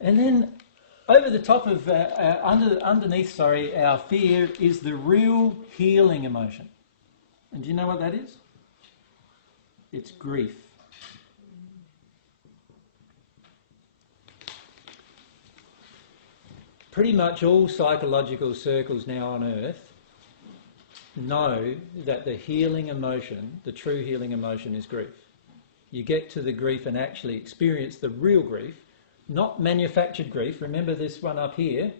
And then over the top of, underneath our fear is the real healing emotion. And do you know what that is? It's grief. Pretty much all psychological circles now on earth know that the healing emotion, the true healing emotion, is grief. You get to the grief and actually experience the real grief, not manufactured grief. Remember, this one up here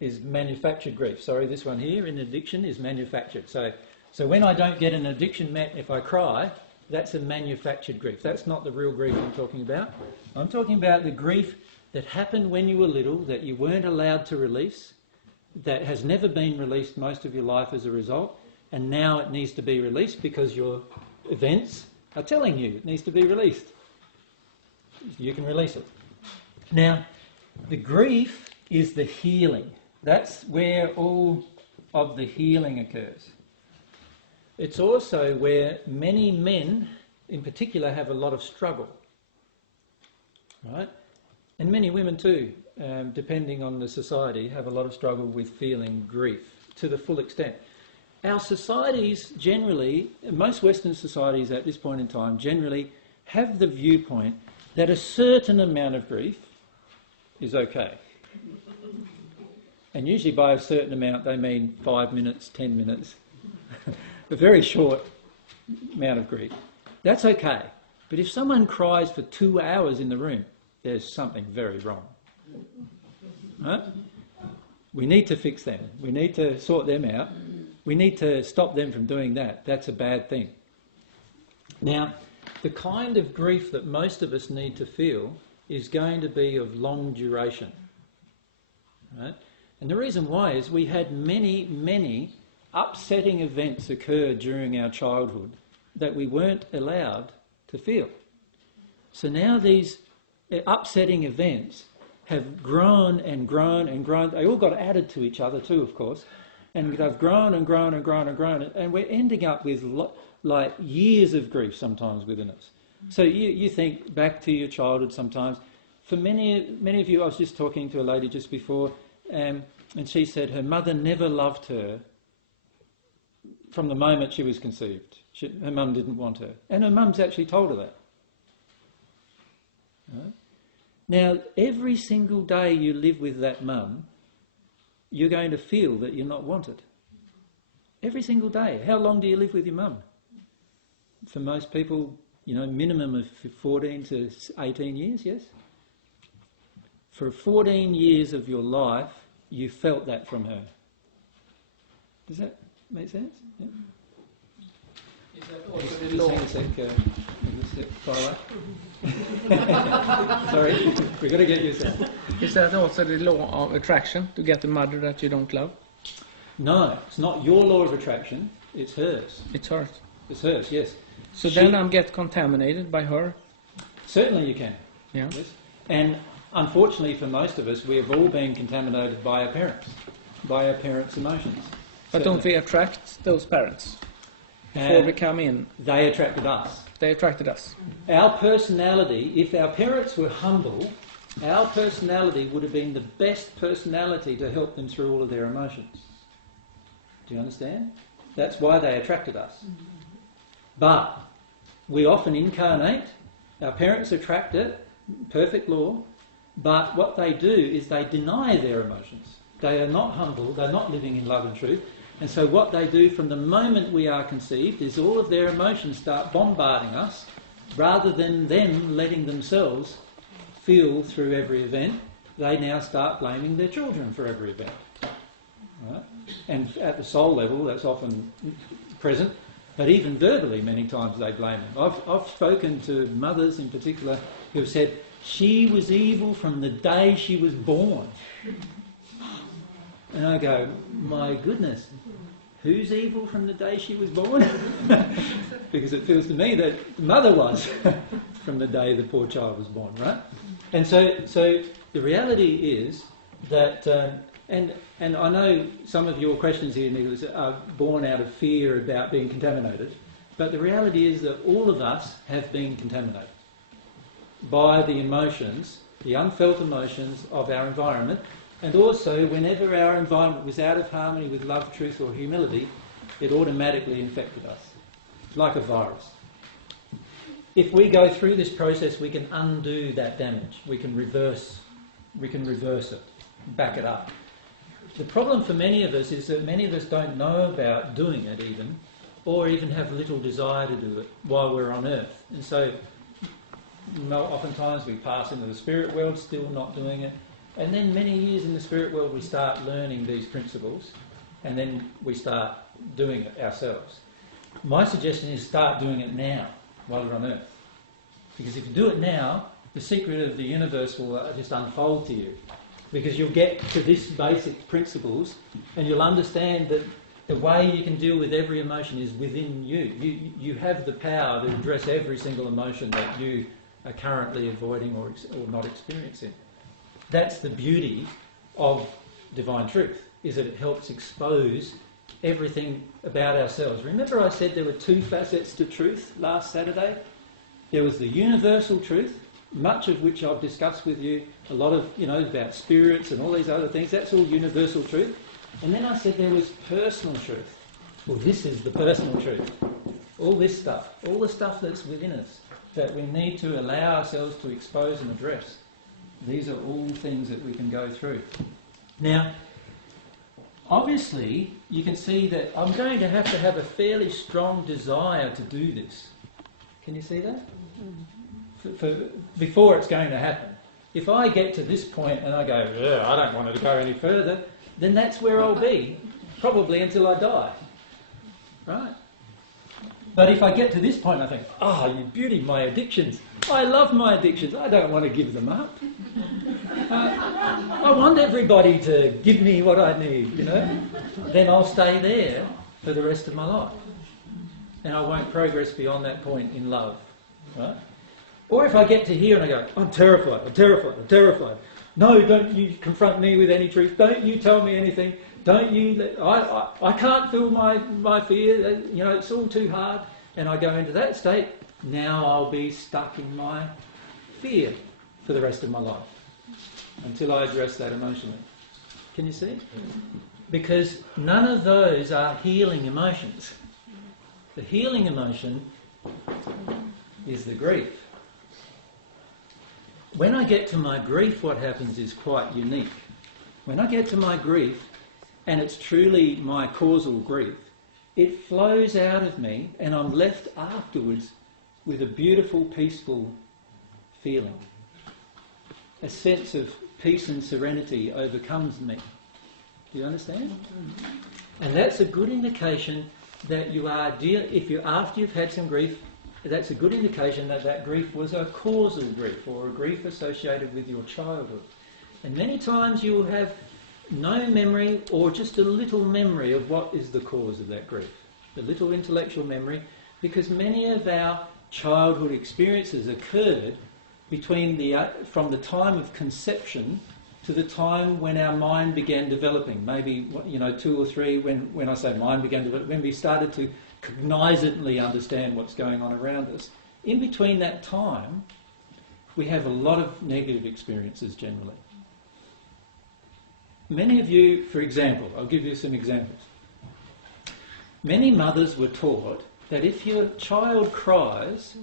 is manufactured grief. Sorry, this one here in addiction is manufactured. So when I don't get an addiction met, if I cry, that's a manufactured grief. That's not the real grief I'm talking about. I'm talking about the grief that happened when you were little, that you weren't allowed to release, that has never been released most of your life as a result, and now it needs to be released because your events are telling you it needs to be released. You can release it. Now, the grief is the healing. That's where all of the healing occurs. It's also where many men, in particular, have a lot of struggle, right? And many women too, depending on the society, have a lot of struggle with feeling grief to the full extent. Our societies generally, most Western societies at this point in time, generally have the viewpoint that a certain amount of grief is okay. And usually by a certain amount they mean 5 minutes, 10 minutes, a very short amount of grief. That's okay. But if someone cries for 2 hours in the room, there's something very wrong. Right? We need to fix them. We need to sort them out. We need to stop them from doing that. That's a bad thing. Now, the kind of grief that most of us need to feel is going to be of long duration. Right? And the reason why is we had many upsetting events occur during our childhood that we weren't allowed to feel. So now these upsetting events have grown and grown and grown. They all got added to each other too, of course. And they've grown and grown and grown and grown. And we're ending up with like years of grief sometimes within us. So you think back to your childhood sometimes. For many of you, I was just talking to a lady just before, and she said her mother never loved her from the moment she was conceived. Her mum didn't want her. And her mum's actually told her that. Right? Now, every single day you live with that mum, you're going to feel that you're not wanted. Every single day. How long do you live with your mum? For most people, minimum of 14 to 18 years, yes? For 14 years of your life, you felt that from her. Does that make sense? Yeah. Is that also the law? Sorry, we've got to get used to that. Is that also the law of attraction, to get the mother that you don't love? No, it's not your law of attraction, it's hers. It's hers. It's hers, yes. So then I'm get contaminated by her? Certainly you can. Yeah. Yes. And unfortunately for most of us, we have all been contaminated by our parents' emotions. But don't we attract those parents before we come in? They attracted us. They attracted us. Our personality, if our parents were humble, our personality would have been the best personality to help them through all of their emotions. Do you understand? That's why they attracted us. But we often incarnate, our parents attract it, perfect law, but what they do is they deny their emotions. They are not humble, they're not living in love and truth, and so what they do from the moment we are conceived is all of their emotions start bombarding us, rather than them letting themselves feel through every event. They now start blaming their children for every event. Right? And at the soul level, that's often present, but even verbally, many times they blame them. I've spoken to mothers in particular who have said, she was evil from the day she was born. And I go, my goodness, who's evil from the day she was born? Because it feels to me that the mother was from the day the poor child was born, right? And so the reality is that, and I know some of your questions here, Nicholas, are born out of fear about being contaminated, but the reality is that all of us have been contaminated by the emotions the unfelt emotions of our environment, and also whenever our environment was out of harmony with love, truth or humility, it automatically infected us, like a virus. If we go through this process, we can undo that damage. We can reverse it, back it up. The problem for many of us is that many of us don't know about doing it even, or even have little desire to do it while we're on earth. And so oftentimes we pass into the spirit world still not doing it, and then many years in the spirit world we start learning these principles, and then we start doing it ourselves. My suggestion is start doing it now while you're on earth, because if you do it now, the secret of the universe will just unfold to you, because you'll get to these basic principles and you'll understand that the way you can deal with every emotion is within you. You have the power to address every single emotion that you are currently avoiding or not experiencing. That's the beauty of divine truth, is that it helps expose everything about ourselves. Remember I said there were two facets to truth last Saturday? There was the universal truth, much of which I've discussed with you, a lot of, about spirits and all these other things. That's all universal truth. And then I said there was personal truth. Well, this is the personal truth. All this stuff, all the stuff that's within us, that we need to allow ourselves to expose and address. These are all things that we can go through. Now, obviously, you can see that I'm going to have a fairly strong desire to do this. Can you see that? Before it's going to happen. If I get to this point and I go, I don't want it to go any further, then that's where I'll be, probably until I die. Right? But if I get to this point and I think, you beauty, my addictions. I love my addictions. I don't want to give them up. I want everybody to give me what I need, Then I'll stay there for the rest of my life. And I won't progress beyond that point in love. Right? Or if I get to here and I go, I'm terrified. No, don't you confront me with any truth. Don't you tell me anything. Don't you... I can't feel my fear. It's all too hard. And I go into that state. Now I'll be stuck in my fear for the rest of my life until I address that emotionally. Can you see? Because none of those are healing emotions. The healing emotion is the grief. When I get to my grief, what happens is quite unique. When I get to my grief, and it's truly my causal grief, it flows out of me and I'm left afterwards with a beautiful, peaceful feeling. A sense of peace and serenity overcomes me. Do you understand? And that's a good indication that you are after you've had some grief, that's a good indication that grief was a causal grief or a grief associated with your childhood. And many times you will have no memory or just a little memory of what is the cause of that grief. A little intellectual memory, because many of our childhood experiences occurred from the time of conception to the time when our mind began developing. Maybe 2 or 3, when I say mind began developing, when we started to cognizantly understand what's going on around us. In between that time, we have a lot of negative experiences generally. Many of you, for example, I'll give you some examples. Many mothers were taught that if your child cries,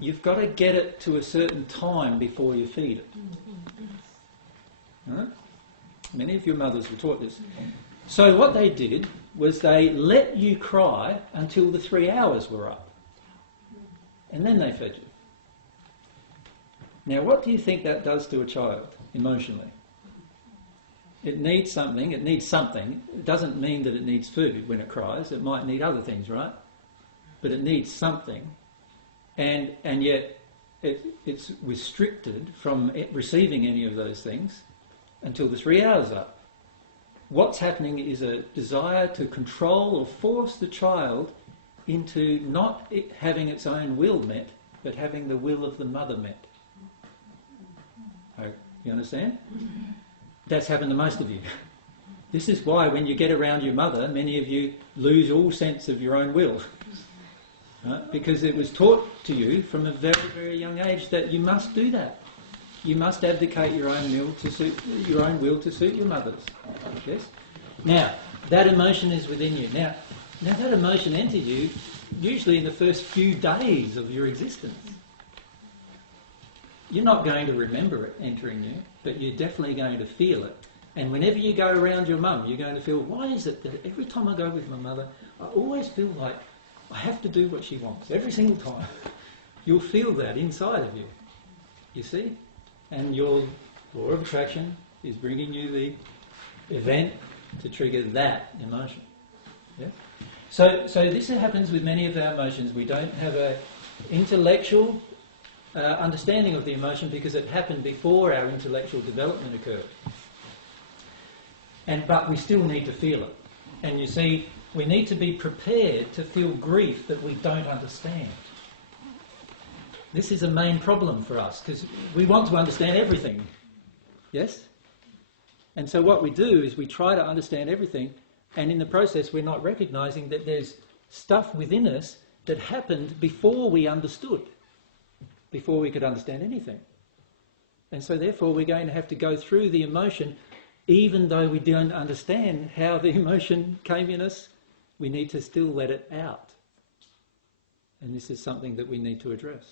you've got to get it to a certain time before you feed it. Right? Many of your mothers were taught this. So what they did was they let you cry until the 3 hours were up. And then they fed you. Now what do you think that does to a child emotionally? It needs something. It doesn't mean that it needs food when it cries. It might need other things, right? But it needs something. And yet it's restricted from receiving any of those things until the 3 hours up. What's happening is a desire to control or force the child into not it having its own will met, but having the will of the mother met. You understand? That's happened to most of you. This is why when you get around your mother, many of you lose all sense of your own will. Right? Because it was taught to you from a very, very young age that you must do that. You must abdicate your own will to suit your mother's. Yes? Now, that emotion is within you. Now that emotion enters you usually in the first few days of your existence. You're not going to remember it entering you, but you're definitely going to feel it. And whenever you go around your mum, you're going to feel, why is it that every time I go with my mother, I always feel like I have to do what she wants, every single time. You'll feel that inside of you, you see? And your law of attraction is bringing you the event to trigger that emotion. Yeah? So this happens with many of our emotions. We don't have an intellectual understanding of the emotion because it happened before our intellectual development occurred. But we still need to feel it. And you see, we need to be prepared to feel grief that we don't understand. This is a main problem for us because we want to understand everything. Yes? And so what we do is we try to understand everything, and in the process we're not recognising that there's stuff within us that happened before we understood, before we could understand anything. And so therefore we're going to have to go through the emotion even though we don't understand how the emotion came in us. We need to still let it out. And this is something that we need to address.